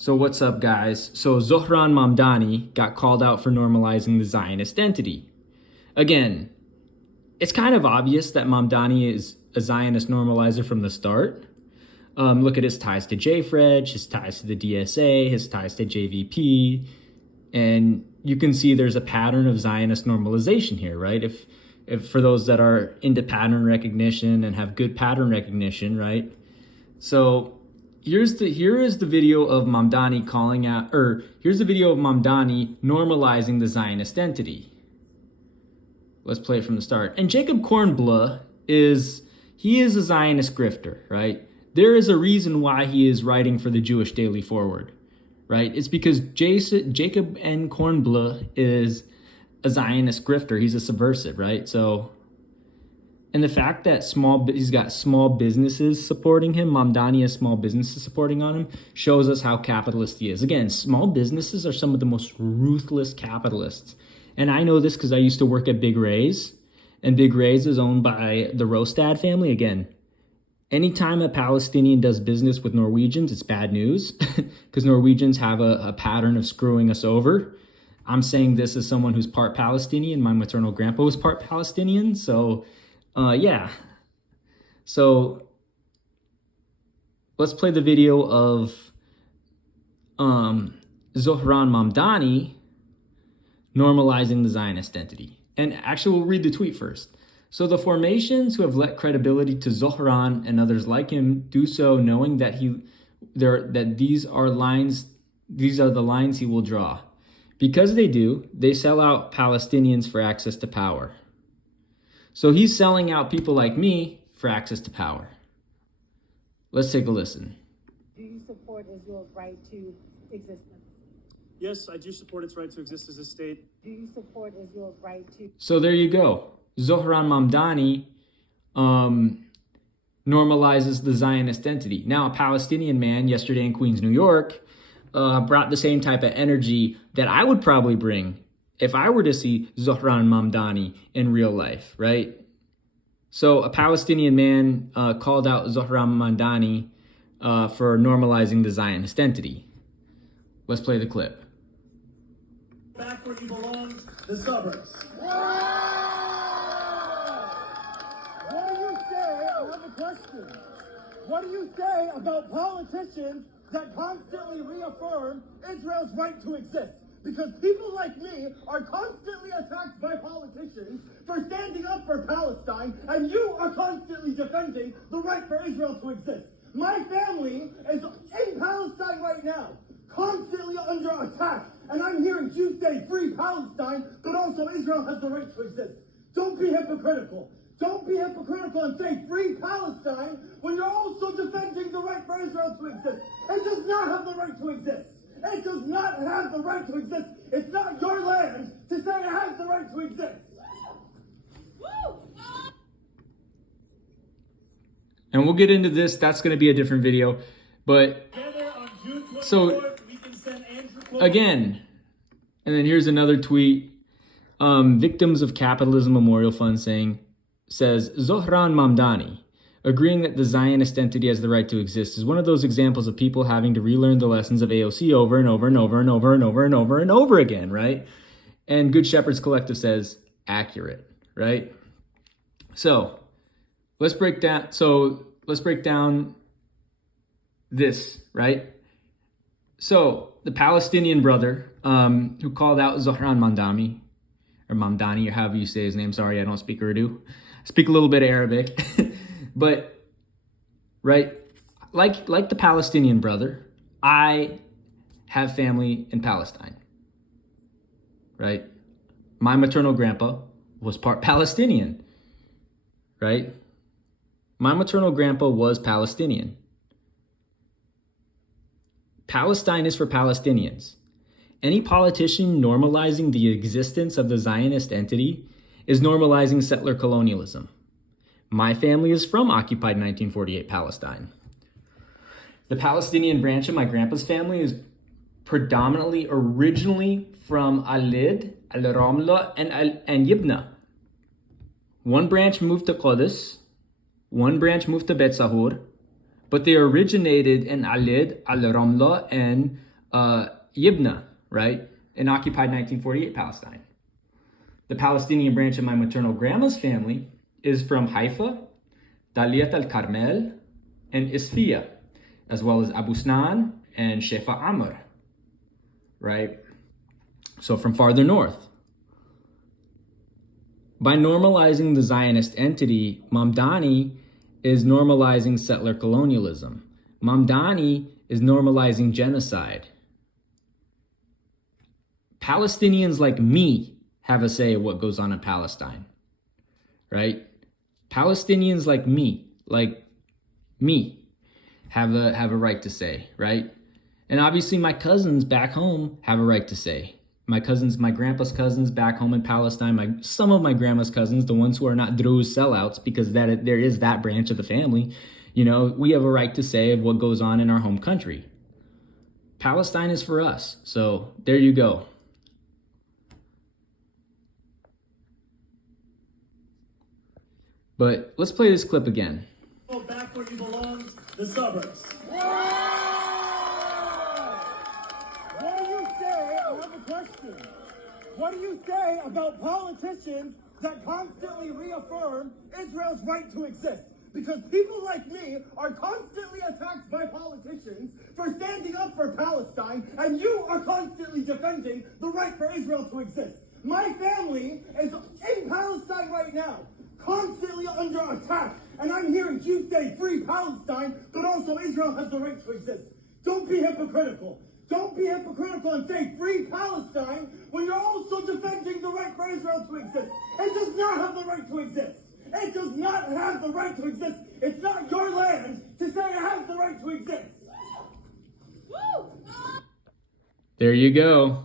So what's up, guys? So Zohran Mamadani got called out for normalizing the Zionist entity. Again, it's kind of obvious that Mamadani is a Zionist normalizer from the start. Look at his ties to JFREG, his ties to the DSA, his ties to JVP, and you can see there's a pattern of Zionist normalization here, right? If for those that are into pattern recognition and have good pattern recognition, right? So here is the video of Mamadani calling out, or here's the video of Mamadani normalizing the Zionist entity. Let's play it from the start. And Jacob Kornbluh is a Zionist grifter, right? There is a reason why he is writing for the Jewish Daily Forward, right? It's because Jacob N. Kornbluh is a Zionist grifter. He's a subversive, right? So, and the fact that he's got small businesses supporting him, Mamadani has small businesses supporting on him, shows us how capitalist he is. Again, small businesses are some of the most ruthless capitalists. And I know this because I used to work at Big Ray's, and Big Ray's is owned by the Rostad family. Again, anytime a Palestinian does business with Norwegians, it's bad news because Norwegians have a pattern of screwing us over. I'm saying this as someone who's part Palestinian. My maternal grandpa was part Palestinian. So, yeah. So, let's play the video of Zohran Mamadani normalizing the Zionist entity. And actually, we'll read the tweet first. So the formations who have let credibility to Zohran and others like him do so knowing that these are the lines he will draw. Because they do, they sell out Palestinians for access to power. So he's selling out people like me for access to power. Let's take a listen. Do you support Israel's right to existence? Yes, I do support its right to exist as a state. Do you support Israel's right to... So there you go. Zohran Mamadani normalizes the Zionist entity. Now, a Palestinian man yesterday in Queens, New York, brought the same type of energy that I would probably bring if I were to see Zohran Mamadani in real life, right? So a Palestinian man called out Zohran Mamadani for normalizing the Zionist entity. Let's play the clip. Back where he belongs, the suburbs. What do you say? I have a question. What do you say about politicians that constantly reaffirm Israel's right to exist? Because people like me are constantly attacked by politicians for standing up for Palestine, and you are constantly defending the right for Israel to exist. My family is in Palestine right now, constantly under attack, and I'm hearing you say free Palestine, but also Israel has the right to exist. Don't be hypocritical. Don't be hypocritical and say free Palestine when you're also defending the right for Israel to exist. It does not have the right to exist. It does not have the right to exist. It's not your land to say it has the right to exist. And we'll get into this. That's going to be a different video. But so again, and then here's another tweet. Victims of Capitalism Memorial Fund says Zohran Mamadani agreeing that the Zionist entity has the right to exist is one of those examples of people having to relearn the lessons of AOC over and over and over and over and over and over and over again, right? And Good Shepherds Collective says accurate, right? So let's break down this, right? So the Palestinian brother who called out Zohran Mamadani, or however you say his name. Sorry, I don't speak Urdu. I speak a little bit of Arabic. But, right, like the Palestinian brother, I have family in Palestine, right? My maternal grandpa was part Palestinian, right? My maternal grandpa was Palestinian. Palestine is for Palestinians. Any politician normalizing the existence of the Zionist entity is normalizing settler colonialism. My family is from occupied 1948 Palestine. The Palestinian branch of my grandpa's family is predominantly originally from Al-Lid, Al-Ramla, and Yibna. One branch moved to Qudus, one branch moved to Bet Sahur, but they originated in Alid, Al-Ramla, and Yibna, right? In occupied 1948 Palestine. The Palestinian branch of my maternal grandma's family is from Haifa, Daliyat al-Karmel, and Isfiya, as well as Abu Snan and Shefa Amr, right? So from farther north. By normalizing the Zionist entity, Mamadani is normalizing settler colonialism. Mamadani is normalizing genocide. Palestinians like me have a say of what goes on in Palestine, right? Palestinians like me, have a right to say, right? And obviously my cousins back home have a right to say. My cousins, my grandpa's cousins back home in Palestine, some of my grandma's cousins, the ones who are not Druze sellouts, because there is that branch of the family, you know, we have a right to say of what goes on in our home country. Palestine is for us. So there you go. But let's play this clip again. Go back where you belong, the suburbs. What do you say? I have a question. What do you say about politicians that constantly reaffirm Israel's right to exist? Because people like me are constantly attacked by politicians for standing up for Palestine, and you are constantly defending the right for Israel to exist. My family is in Palestine right now, constantly under attack, and I'm hearing you say free Palestine, but also Israel has the right to exist. Don't be hypocritical. Don't be hypocritical and say free Palestine when you're also defending the right for Israel to exist. It does not have the right to exist. It does not have the right to exist. It's not your land to say it has the right to exist. There you go.